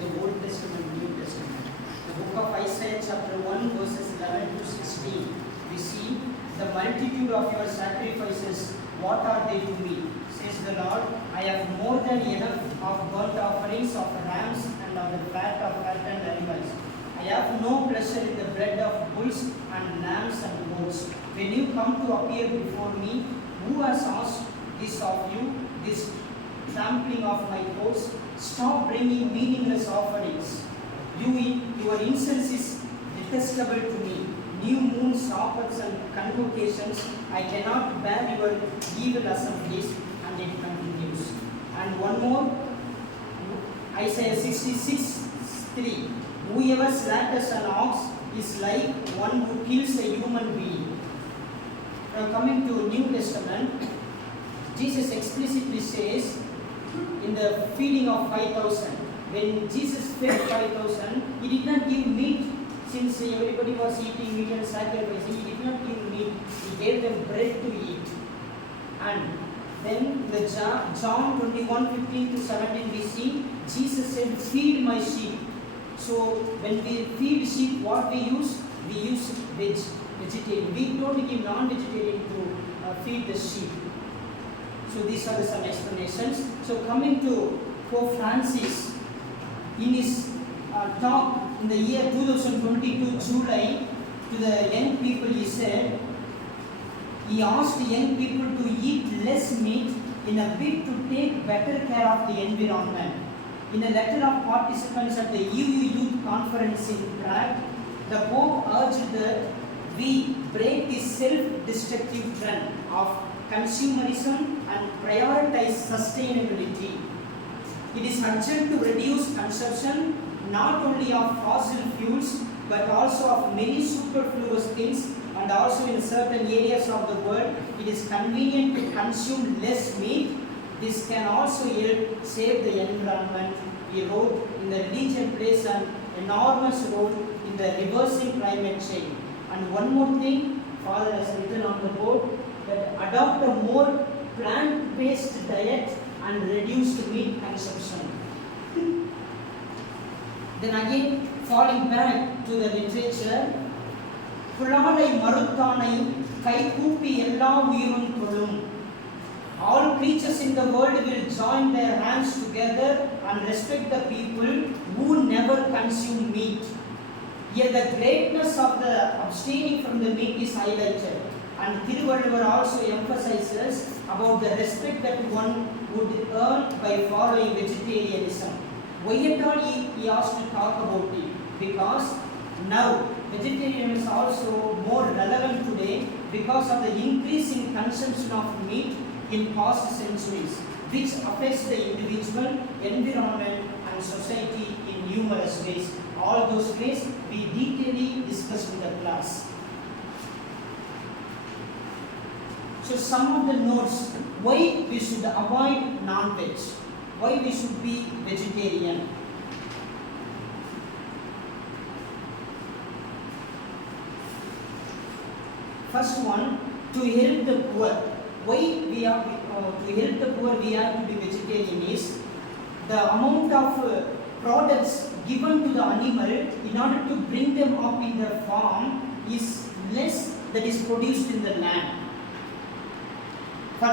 the Old Testament and New Testament. The book of Isaiah chapter 1 verses 11 to 16. We see, the multitude of your sacrifices, what are they to me? Says the Lord, I have more than enough of burnt offerings of rams and of the fat of fattened animals. I have no pleasure in the blood of bulls and lambs and goats. When you come to appear before me, who has asked this of you, this trampling of my courts? Stop bringing meaningless offerings. Your incense is detestable to me. New moon, Sabbaths and convocations, I cannot bear your evil assemblies. And it continues. And one more, Isaiah 66:3. Whoever slaughters an ox is like one who kills a human being. Now coming to New Testament, Jesus explicitly says in the feeding of 5,000, when Jesus fed 5,000, he did not give meat. Since everybody was eating meat and sacrificing, he did not give meat. He gave them bread to eat. And then the John 21:15 to 17 we see, Jesus said, feed my sheep. So when we feed sheep, what we use? We use vegetarian. We don't give non-vegetarian to feed the sheep. So these are some explanations. So coming to Pope Francis, in his talk in the year 2022 July to the young people, he said, he asked young people to eat less meat in a bid to take better care of the environment. In a letter of participants at the EU Youth Conference in Prague, the Pope urged that we break the self-destructive trend of consumerism and prioritize sustainability. It is urgent to reduce consumption not only of fossil fuels but also of many superfluous things, and also in certain areas of the world it is convenient to consume less meat. This can also help save the environment. He wrote, in the religion plays an enormous role in the reversing climate change. And one more thing, Father has written on the board, that adopt a more plant-based diet and reduce meat consumption. Then again, falling back to the literature, புலாலை மறுத்தானை கைகூப்பி எல்லா உயிரும் கொள்ளும். All creatures in the world will join their hands together and respect the people who never consume meat. Yet the greatness of the abstaining from the meat is highlighted. And Thiruvalluvar also emphasizes about the respect that one would earn by following vegetarianism. Why at all he asked to talk about it? Because now vegetarianism is also more relevant today because of the increasing consumption of meat in past centuries, which affects the individual, environment and society in numerous ways. All those ways we detailedly discussed in the class. So some of the notes why we should avoid non-veg, why we should be vegetarian. First one, to help the poor. Why we are to help the poor we have to be vegetarian is the amount of products given to the animal in order to bring them up in the farm is less that is produced in the land. For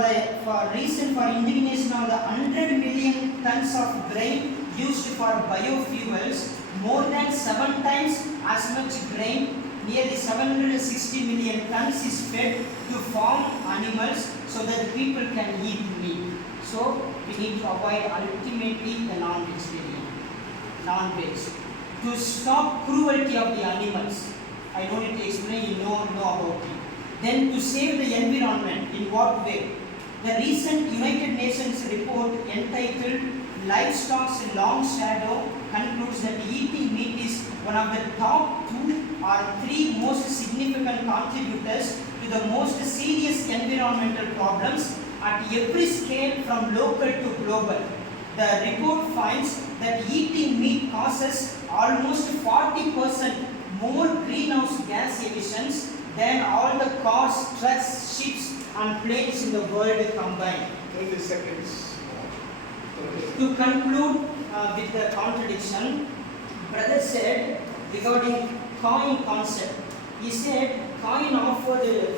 indignation of the 100 million tons of grain used for biofuels, more than 7 times as much grain, nearly 760 million tons is fed to farm animals so that people can eat meat. So we need to avoid ultimately the non-veg. To stop cruelty of the animals, I don't need to explain, you know about it. Then to save the environment, in what way? The recent United Nations report entitled Livestock's Long Shadow concludes that eating meat is one of the top 2 or 3 most significant contributors to the most serious environmental problems at every scale from local to global. The report finds that eating meat causes almost 40% more greenhouse gas emissions than all the cars, trucks, ships and planes in the world combined. 30 seconds. To conclude with the contradiction, brother said regarding Cain concept, he said Cain offered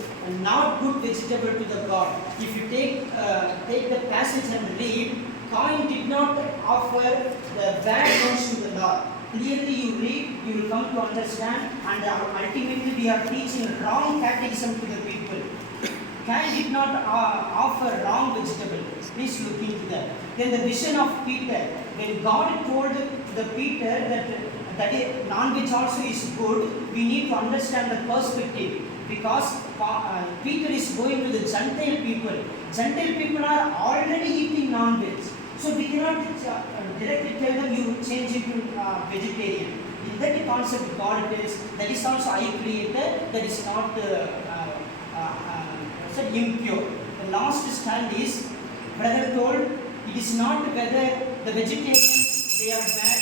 not good vegetable to the God. If you take the passage and read, Cain did not offer the bad ones to the Lord. Clearly you read, you will come to understand, and ultimately we are teaching wrong catechism to the people. Cain did not offer wrong vegetable. Please look into that. Then the vision of Peter, when God told the Peter that non-veg also is good, we need to understand the perspective, because Peter is going to the Gentile people. Gentile people are already eating non-veg, so we cannot directly tell them you change it to vegetarian. In that concept, God tells that is also I created, that is not impure. The last stand is, brother told, it is not whether the vegetarians they are bad